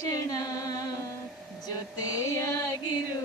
ಕ್ಷಣ ಜೊತೆಯಾಗಿರು.